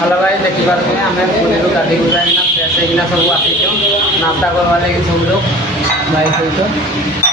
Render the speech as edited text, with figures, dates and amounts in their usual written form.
hello भाई देखी पारे आम पुणी गाधी गुजा फ्रेश होना सब आसीचु नाश्ता करवा लगे सब लोग भाई सहित